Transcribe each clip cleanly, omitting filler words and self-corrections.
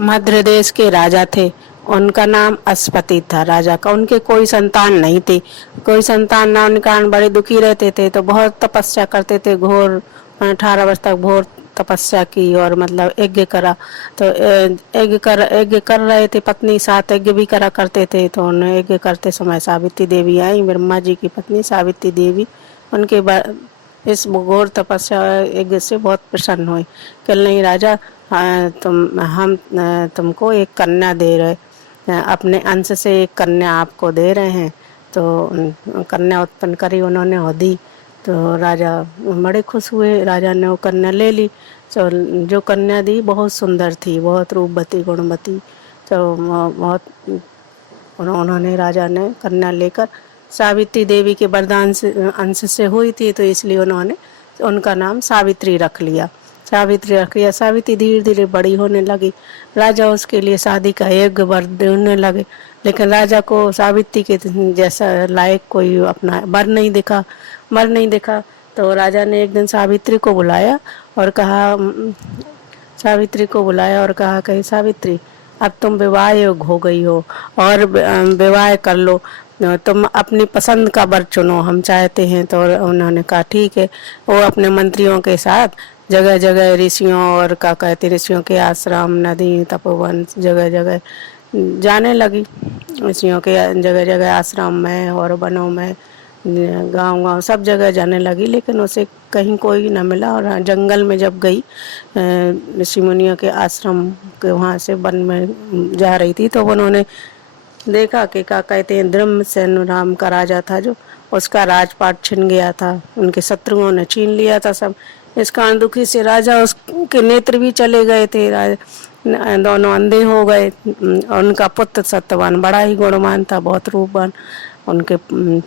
मध्य देश के राजा थे। उनका नाम अश्वपति था राजा का। उनके कोई संतान नहीं थी। कोई संतान ना होने के कारण बड़े दुखी रहते थे। तो बहुत तपस्या करते थे, घोर 18 वर्ष तक घोर तपस्या की और मतलब यज्ञ करा। तो यज्ञ कर रहे थे, पत्नी साथ यज्ञ भी करा करते थे। तो उन्हें यज्ञ करते समय सावित्री देवी आई, ब्रह्मा जी की पत्नी सावित्री देवी। उनके इस घोर तपस्या यज्ञ से बहुत प्रसन्न हुई। कल नहीं राजा, हम तुमको एक कन्या दे रहे, अपने अंश से एक कन्या आपको दे रहे हैं। तो कन्या उत्पन्न करी उन्होंने और दी। तो राजा बड़े खुश हुए। राजा ने वो कन्या ले ली। तो जो कन्या दी बहुत सुंदर थी, बहुत रूपवती गुणवती। तो बहुत उन्होंने राजा ने कन्या लेकर, सावित्री देवी के वरदान से अंश से हुई थी, तो इसलिए उन्होंने उनका नाम सावित्री रख लिया। सावित्री रख लिया। सावित्री धीरे धीरे बड़ी होने लगी। राजा उसके लिए शादी का यज्ञ वर देने लगे, लेकिन राजा को सावित्री के जैसा लायक कोई अपना वर नहीं दिखा। तो राजा ने एक दिन सावित्री को बुलाया और कहा कि सावित्री, अब तुम विवाह योग्य हो गई हो और विवाह कर लो। तुम अपनी पसंद का वर चुनो, हम चाहते हैं। तो उन्होंने कहा ठीक है। वो अपने मंत्रियों के साथ जगह जगह ऋषियों और क्या कहते ऋषियों के आश्रम, नदी, तपोवन जगह जगह जाने लगी। ऋषियों के जगह जगह आश्रम में और वनों में, गांव सब जगह जाने लगी, लेकिन उसे कहीं कोई न मिला। और जंगल में जब गई, ऋषि मुनियों के आश्रम के वहाँ से वन में जा रही थी, तो उन्होंने देखा कि क्या कहते हैं धर्मसेन राम का राजा था, जो उसका राजपाट छिन गया था, उनके शत्रुओं ने छीन लिया था सब। इस कारण दुखी से राजा, उसके नेत्र भी चले गए थे, दोनों अंधे हो गए। उनका पुत्र सत्यवान बड़ा ही गुणवान था, बहुत रूपवान उनके।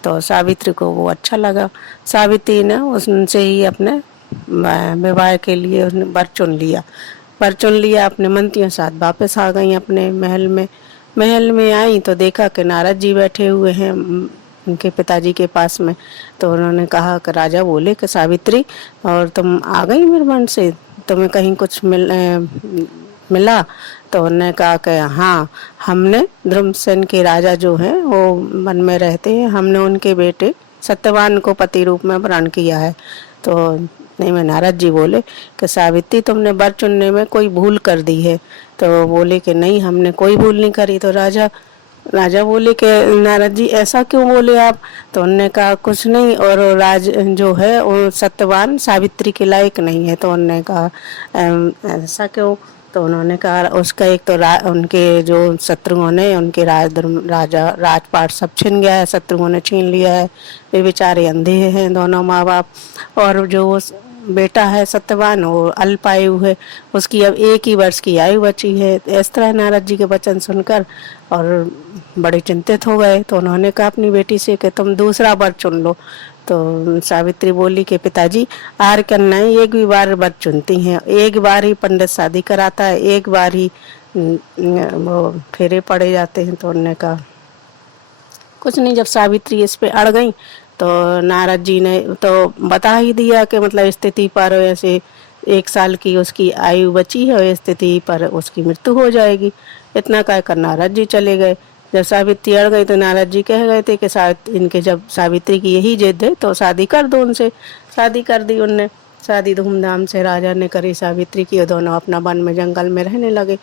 तो सावित्री को वो अच्छा लगा। सावित्री ने उनसे ही अपने विवाह के लिए वर चुन लिया। अपने मंत्रियों के साथ वापस आ गई अपने महल में आई तो देखा कि नारद जी बैठे हुए हैं उनके पिताजी के पास में। तो उन्होंने कहा कि राजा बोले कि सावित्री, और तुम आ गई मेरे मन से, तुम्हें कहीं कुछ मिला? तो उन्होंने कहा कि हाँ, हमने धर्मसेन के राजा जो हैं वो वन में रहते हैं, हमने उनके बेटे सत्यवान को पति रूप में वरण किया है। तो नहीं में नारद जी बोले कि सावित्री, तुमने वर चुनने में कोई भूल कर दी है। तो बोले कि नहीं, हमने कोई भूल नहीं करी। तो राजा बोले कि नारद जी ऐसा क्यों बोले आप? तो उन्होंने कहा कुछ नहीं, और राज जो है वो सत्यवान सावित्री के लायक नहीं है। तो उन्होंने कहा ऐसा क्यों? तो उन्होंने कहा उसका एक तो उनके जो शत्रुओं ने उनके राजपाट सब छीन गया है, शत्रुओं ने छीन लिया है। वे बेचारे अंधे हैं दोनों माँ बाप, और जो वो बेटा है सत्यवान वो अल्पायु है, उसकी अब 1 ही वर्ष की आयु बची है। इस तरह नारद जी के वचन सुनकर और बड़े चिंतित हो गए। तो उन्होंने कहा अपनी बेटी से कि तुम दूसरा वर चुन लो। तो सावित्री बोली कि पिताजी, आर कन्याएं एक भी बार वर चुनती हैं, एक बार ही पंडित शादी कराता है, एक बार ही वो फेरे पड़े जाते हैं। तो उन्होंने कहा कुछ नहीं। जब सावित्री इस पे अड़ गई तो नारद जी ने तो बता ही दिया कि मतलब स्थिति पर ऐसे 1 साल की उसकी आयु बची है और स्थिति पर उसकी मृत्यु हो जाएगी। इतना कह कर नारद जी चले गए। जब सावित्री अड़ गई तो नारद जी कह गए थे कि इनके जब सावित्री की यही जिद है तो शादी कर दो उनसे। शादी कर दी उनने। शादी धूमधाम से राजा ने करी सावित्री की, और दोनों अपना वन में जंगल में रहने लगे।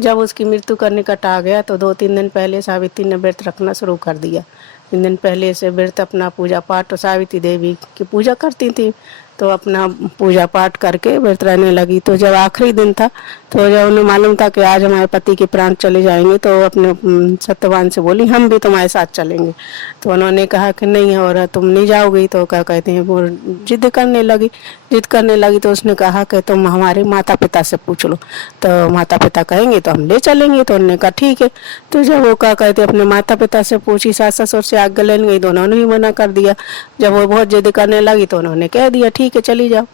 जब उसकी मृत्यु का निकट आ गया तो 2-3 दिन पहले सावित्री ने व्रत रखना शुरू कर दिया। 3 दिन पहले से व्रत अपना पूजा पाठ, तो सावित्री देवी की पूजा करती थी, तो अपना पूजा पाठ करके व्रत रहने लगी। तो जब आखिरी दिन था, तो जब उन्हें मालूम था कि आज हमारे पति के प्राण चले जाएंगे, तो अपने सत्यवान से बोली हम भी तुम्हारे साथ चलेंगे। तो उन्होंने कहा कि नहीं, और तुम नहीं जाओगी। तो क्या कहते हैं वो जिद करने लगी। तो उसने कहा कि तुम हमारे माता पिता से पूछ लो, तो माता पिता कहेंगे तो हम ले चलेंगे। तो उन्होंने कहा ठीक है। तो जब वो क्या कहते अपने माता पिता से पूछी, सास ससुर से आज्ञा लेने गई, दोनों ने भी मना कर दिया। जब वो बहुत जिद करने लगी तो उन्होंने कह दिया ठीक है चली जाओ।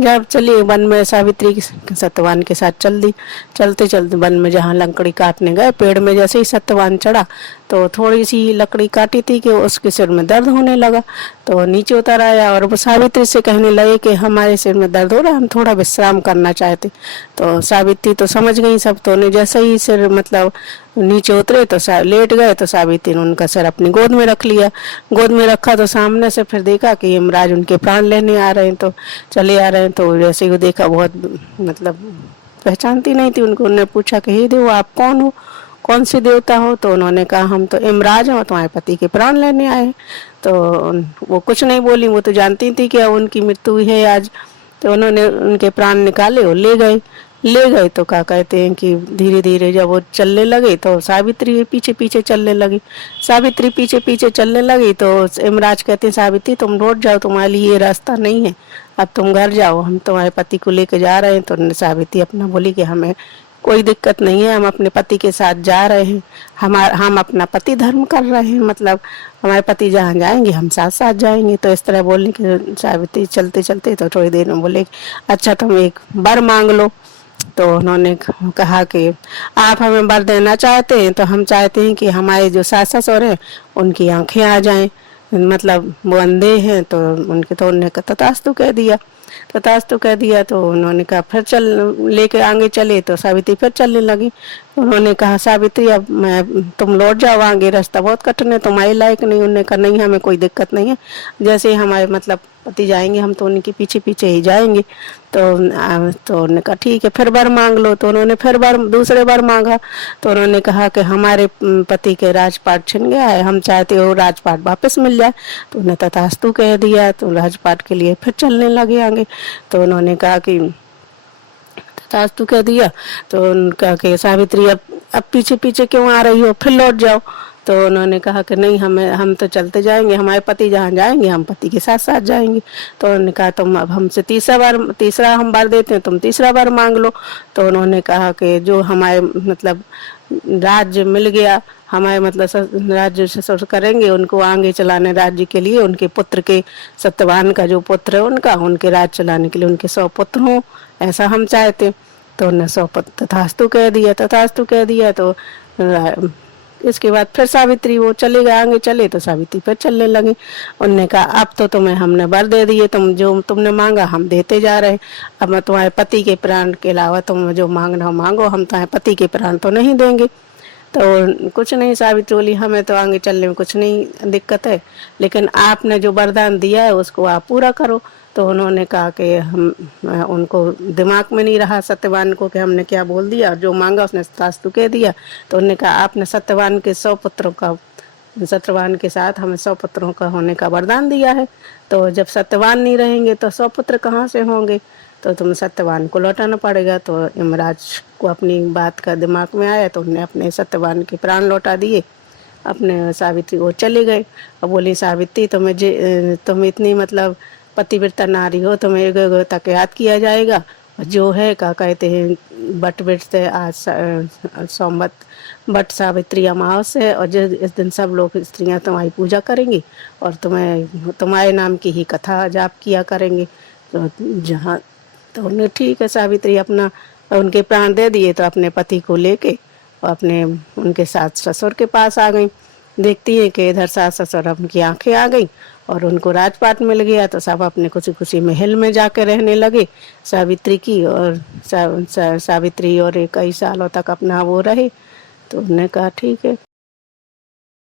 जब चली वन में सावित्री सत्यवान के साथ चल दी। चलते चलते वन में जहाँ लकड़ी काटने गए, पेड़ में जैसे ही सत्यवान चढ़ा तो थोड़ी सी लकड़ी काटी थी कि उसके सिर में दर्द होने लगा। तो नीचे उतर आया और वो सावित्री से कहने लगे कि हमारे सिर में दर्द हो रहा है, हम थोड़ा विश्राम करना चाहते। तो सावित्री तो समझ गई सब, तो ने जैसे ही सिर मतलब नीचे उतरे तो लेट गए, तो सावित्री ने उनका सिर अपनी गोद में रख लिया। गोद में रखा तो सामने से फिर देखा कि यमराज उनके प्राण लेने आ रहे हैं, तो चले आ रहे हैं। तो जैसे ही देखा, बहुत मतलब पहचानती नहीं थी उनको। उन्होंने पूछा कि हे देव, आप कौन हो, कौन सी देवता हो? तो उन्होंने कहा हम तो यमराज हैं, तुम्हारे पति के प्राण लेने आए। तो वो कुछ नहीं बोली, वो तो जानती थी कि अब उनकी मृत्यु हुई है आज। तो उन्होंने उनके प्राण निकाले और ले गए। तो क्या कहते हैं कि धीरे धीरे जब वो चलने लगे तो सावित्री पीछे पीछे चलने लगी। सावित्री पीछे पीछे चलने लगी तो यमराज कहते हैं सावित्री तुम लौट जाओ, तुम्हारे लिए ये रास्ता नहीं है, अब तुम घर जाओ, हम तुम्हारे पति को लेकर जा रहे हैं। तो सावित्री अपना बोली कि हमें कोई दिक्कत नहीं है, हम अपने पति के साथ जा रहे हैं, हम अपना पति धर्म कर रहे हैं, मतलब हमारे पति जहाँ जाएंगे हम साथ साथ जाएंगे। तो इस तरह बोलने के सावित्री चलते चलते तो थोड़ी देर में बोले अच्छा तुम एक वर मांग लो। तो उन्होंने कहा कि आप हमें वर देना चाहते हैं, तो हम चाहते हैं कि हमारे जो सास ससुर हैं उनकी आंखें आ जाएं, मतलब वो अंधे हैं। तो उनके, तो उन्होंने तथास्तु कह दिया। तथास्तु कह दिया तो उन्होंने कहा फिर चल लेके आगे चले। तो सावित्री फिर चलने लगी। उन्होंने कहा सावित्री अब तुम लौट जाओ, आगे रास्ता बहुत कठिन है, तुम्हारे लायक नहीं। उन्होंने कहा नहीं, हमें कोई दिक्कत नहीं है, जैसे ही हमारे मतलब पति जाएंगे हम तो उनके पीछे पीछे ही जाएंगे। तो उन्होंने कहा ठीक है, फिर वर मांग लो। तो उन्होंने फिर दूसरे बार मांगा। तो उन्होंने कहा कि हमारे पति के राजपाट छिन गया है, हम चाहते हो राजपाट वापस मिल जाए। तो उन्हें तथास्तु कह दिया। तो राजपाट के लिए फिर चलने लगे आगे। तो उन्होंने कहा कि तथास्तु कह दिया। तो उनका कि सावित्री अब पीछे पीछे क्यों आ रही हो, फिर लौट जाओ। तो उन्होंने कहा कि नहीं, हम तो चलते जाएंगे, हमारे पति जहाँ जाएंगे हम पति के साथ साथ जाएंगे। तो उन्होंने कहा तुम अब हमसे तीसरा हम बार देते हैं, तुम तीसरा बार मांग लो। तो उन्होंने कहा कि जो हमारे मतलब राज्य मिल गया, हमारे मतलब राज्य ससुर करेंगे उनको आगे चलाने राज्य के लिए, उनके पुत्र के सत्यवान का जो पुत्र है उनके राज्य चलाने के लिए उनके 100 पुत्र हों, ऐसा हम चाहते। तो उन्होंने 100 पुत्र तथास्तु कह दिया। तो इसके बाद फिर सावित्री वो चले गए, आगे चले तो सावित्री फिर चलने लगी। उनने कहा अब तो तुम्हें हमने वर दे दिए, तुम जो तुमने मांगा हम देते जा रहे हैं, अब मैं तुम्हारे पति के प्राण के अलावा तुम जो मांगना हो मांगो, हम तुम्हारे पति के प्राण तो नहीं देंगे। तो कुछ नहीं, सावित्री बोली हमें तो आगे चलने में कुछ नहीं दिक्कत है, लेकिन आपने जो वरदान दिया है उसको आप पूरा करो। तो उन्होंने कहा कि उनको दिमाग में नहीं रहा सत्यवान को कि हमने क्या बोल दिया, जो मांगा उसने तथास्तु कह दिया। तो उन्होंने कहा आपने सत्यवान के 100 पुत्रों का, सत्यवान के साथ हमें 100 पुत्रों का होने का वरदान दिया है, तो जब सत्यवान नहीं रहेंगे तो 100 पुत्र कहाँ से होंगे, तो तुम सत्यवान को लौटाना पड़ेगा। तो यमराज को अपनी बात का दिमाग में आया, तो उन्होंने अपने सत्यवान के प्राण लौटा दिए, अपने सावित्री वो चले गए। अब बोली सावित्री तुम इतनी मतलब पतिव्रता नारी हो, तुम्हें एक तक याद किया जाएगा, जो है क्या कहते हैं बट बिटते आज सोमवत बट सावित्री अमावस है, और इस दिन सब लोग स्त्रियां तुम्हारी पूजा करेंगी और तुम्हारे नाम की ही कथा जाप किया करेंगे। तो जहाँ तो उन्हें ठीक है, सावित्री अपना उनके प्राण दे दिए, तो अपने पति को लेके अपने उनके सास ससुर के पास आ गई। देखती है कि इधर सास ससुर उनकी आंखें आ गई और उनको राजपाट मिल गया। तो सब अपने खुशी खुशी महल में जाके रहने लगे सावित्री की, और सावित्री और कई सालों तक अपना वो रहे। तो उन्होंने कहा ठीक है।